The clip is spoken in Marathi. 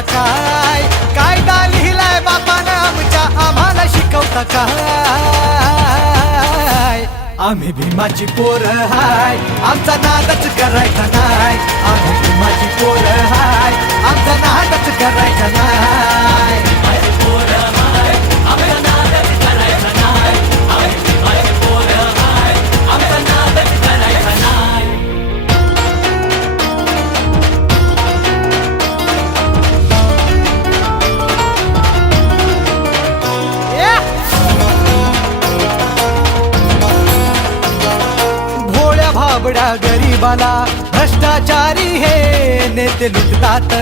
शिकवता काय? कायदा लिहिलाय बापानं आमच्या, आम्हाला शिकवता काय? आम्ही भीमाची पोरं हाय, आमचा नादच करायचा नाय. आम्ही भीमाची पोरं हाय, आमचा नादच करायचा नाय. भाबड्या गरीबाला भ्रष्टाचारी हे नेते लुटतात.